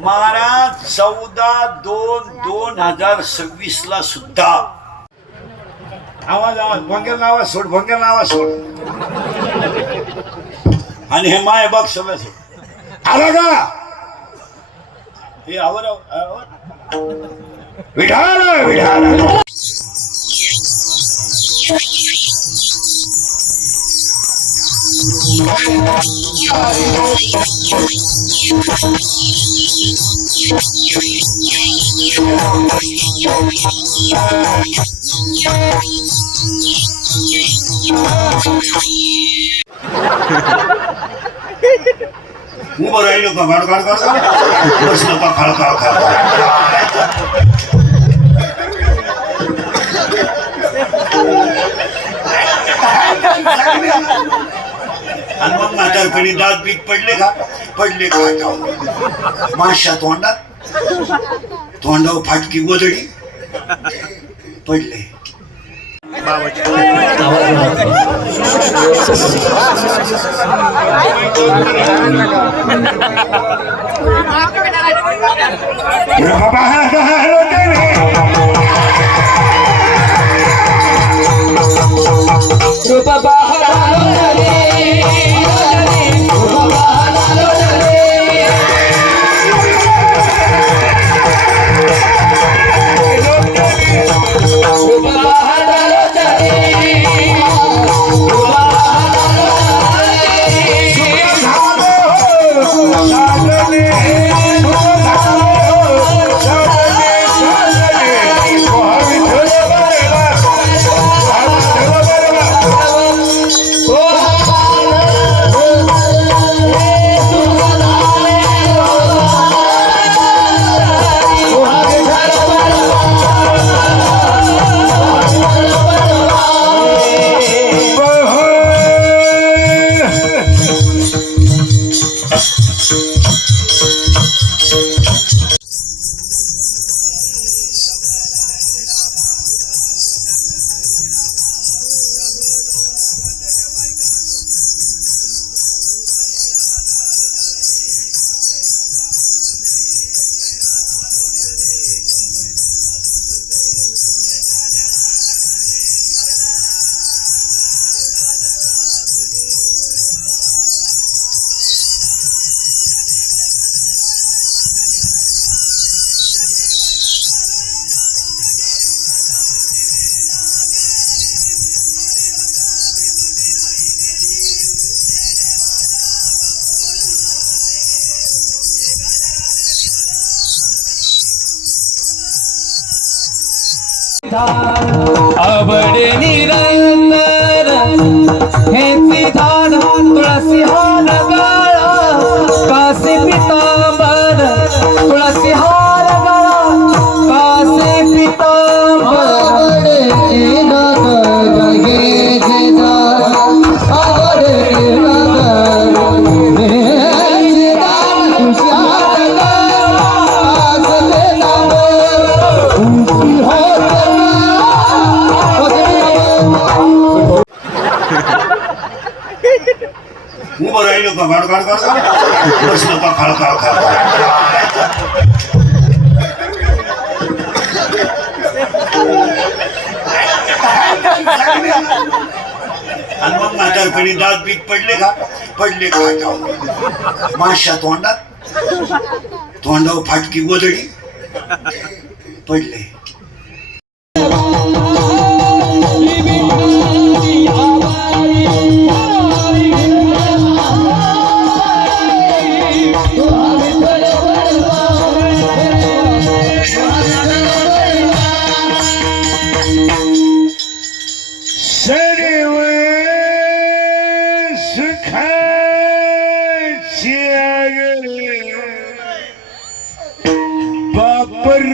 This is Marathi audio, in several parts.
महाराज 14/2/2026 ला सुद्धा आवाज भंगेल नावा सोड, भंगेल नावा सोड. आणि हे माय बघ सगळं सोड. आला का हे आवर विठाल विठाल. उभं राहिलो का गाड गाड गाड बसलो का खळ खळ खळ. आणि मग म्हातारपणी दात बीत पडले का माशा तोंडात तोंडावर फाटकी गोधडी पडले. आवड निरंतर हेची झाड तुळसी हार गळा कासे पितांबर तुळसी हार गळा कासे पितांबर उभं राहिलो का गाड गाड गाड बसलो का खळ खळ खळ. आणि मग म्हातारपणी दात बीत पडले का माशा तोंडात तोंडावर फाटकी गोधडी पडले.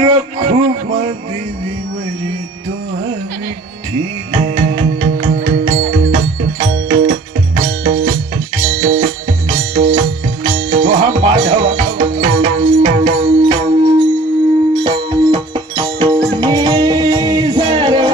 रखू देवी मरी तो मिठी तो हम माधव सर्व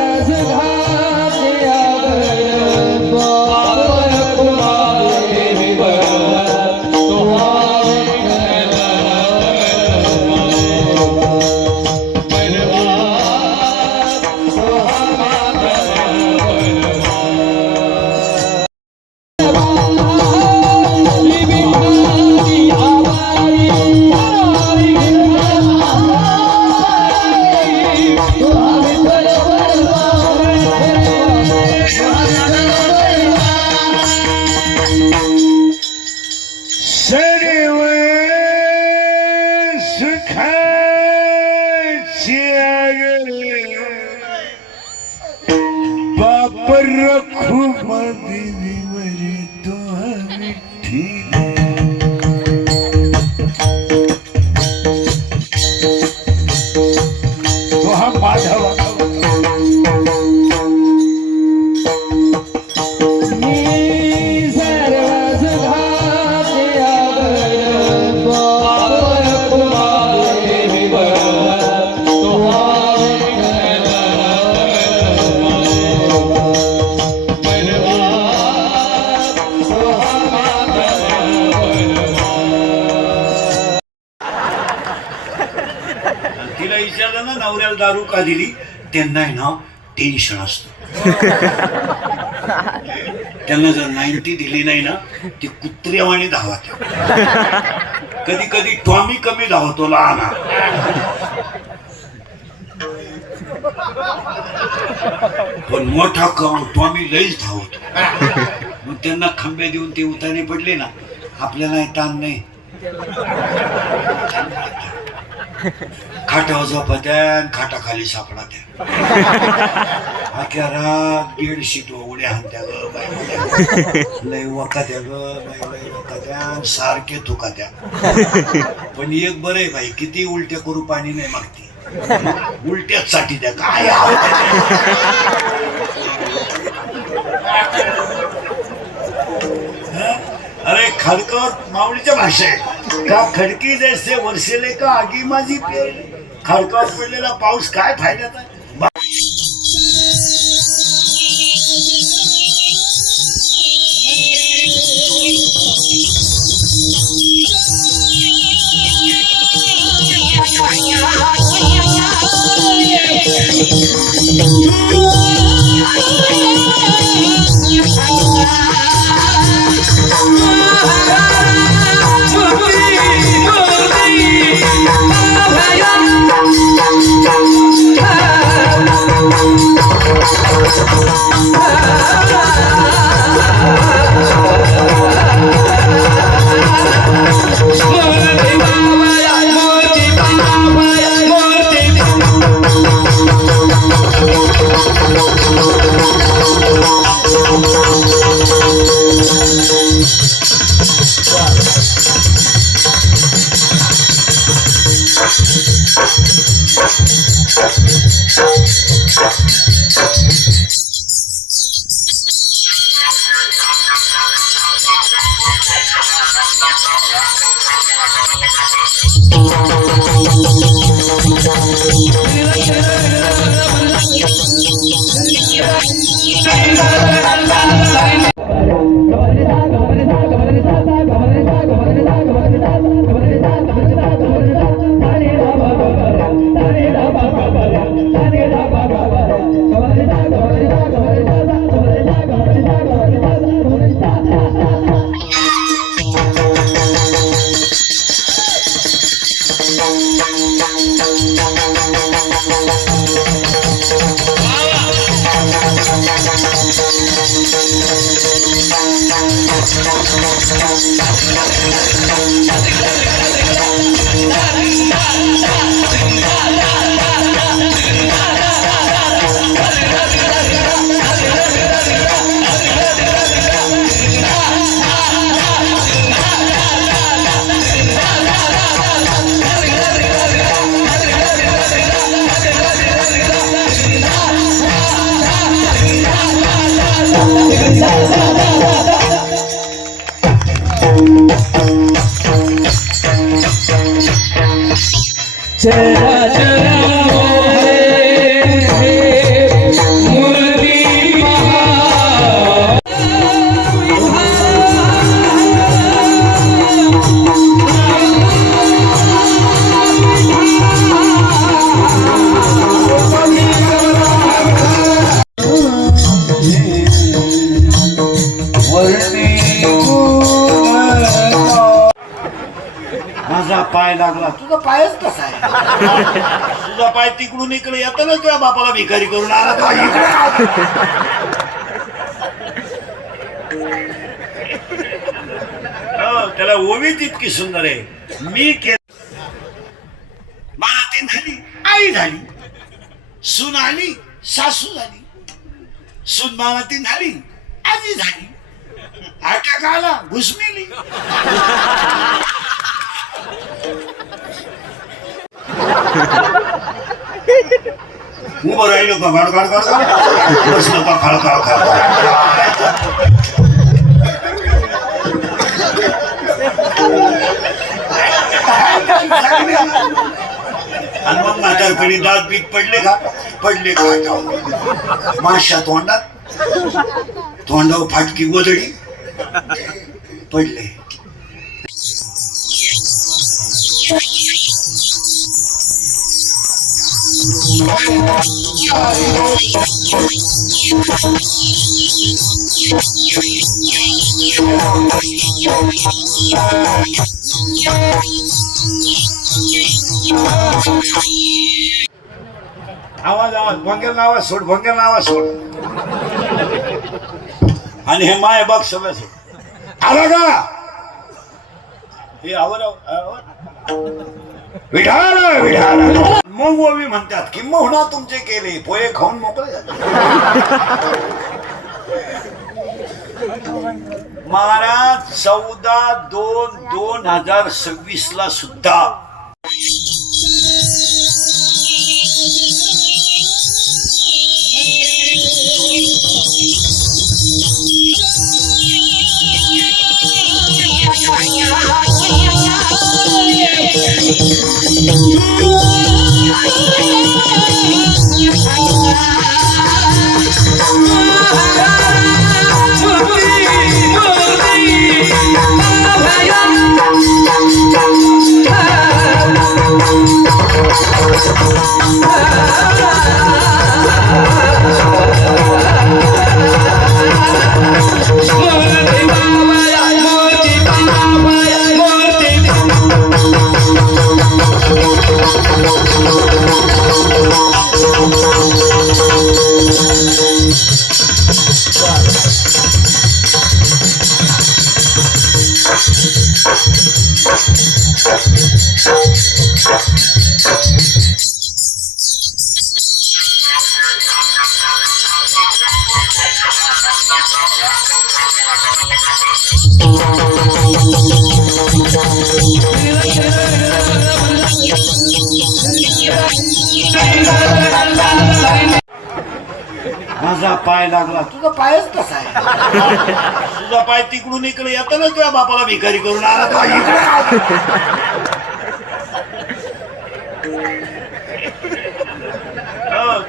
उमा देवी वरी तो मिठी तो हा माधवा तिला विचारलं ना नवऱ्याला दारू का दिली त्यांना आहे ना टेन्शन असतं त्यांना जर 90 दिली नाही ना ती कुत्र्यावाणी धावत कधी कधी टॉमी कमी धावतो लहान पण मोठा टॉमी लईच धावतो मग त्यांना खंबे देऊन ते उतारे पडले ना आपल्याला ताण नाही खाटावर झोपत्या खाटाखाली सापडा त्या अख्या रात बेडशीट उड्या हाणत्या ग बाई लय वकात्या ग बाई लय वकात्या सारखे थुकात्या पण एक बरं आहे बाई किती उलट्या करू पाणी नाही मागते उलट्याच साठी द्या काय अरे खडकर माऊलीच्या भाषा आहे का खडकी जैसे वर्षेले का आगी माझी पेल खडकावर पडलेला पाऊस काय फायद्याचा चरा चरा माझा पाय लागला तुझा पायच कसा आहे तुझा पाय तिकडून इकडे येतो ना तुझ्या बापाला भिकारी करून आला का इकडे त्याला ओवीच इतकी सुंदर आहे मी मानातीन झाली आई झाली सून आली सासू झाली सून मानातीन झाली आजी झाली अटॅक आला घुसमेली उभं राहिलो का गाड गाड गाड गाड बसलो का खळ खळ खळ आणि मग म्हातारपणी दात बीत पडले का माशा तोंडावर फाटकी गोदडी पडले आवाज भंगेल नावा सोड आणि हे माय बघ सगळं सोड आला का हे विढाल मग ओवी म्हणतात की मोहना तुमचे केले पोहे खाऊन मोकळे झाले महाराज 14/2/2026 ला सुद्धा माझा पाय लागला तुझा पायच कसा आहे तुझा पाय तिकडून इकडे येताना तुझ्या बापाला भिकारी करून आला तो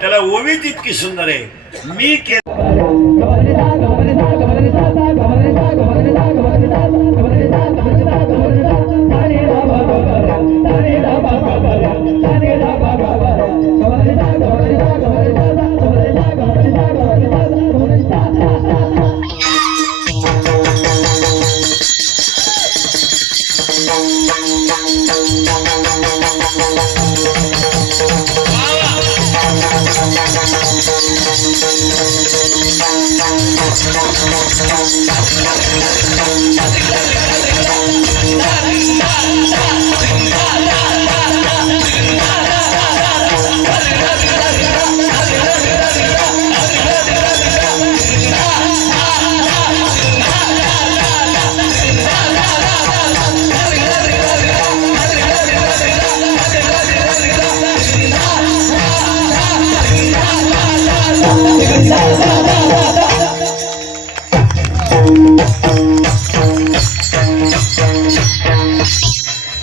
त्याला ओवीच इतकी सुंदर आहे मी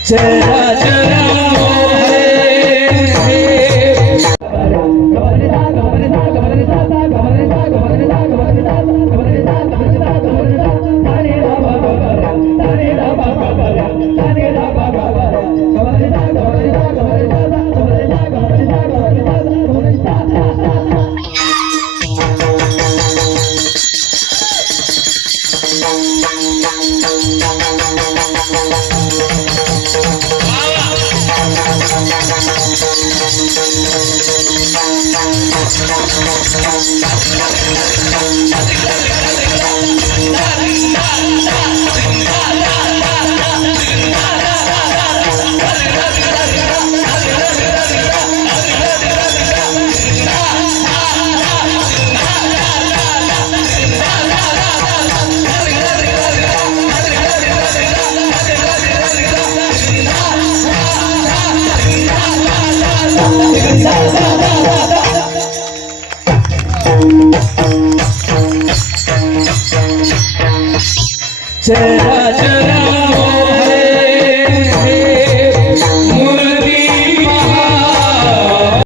चरा चरा चरा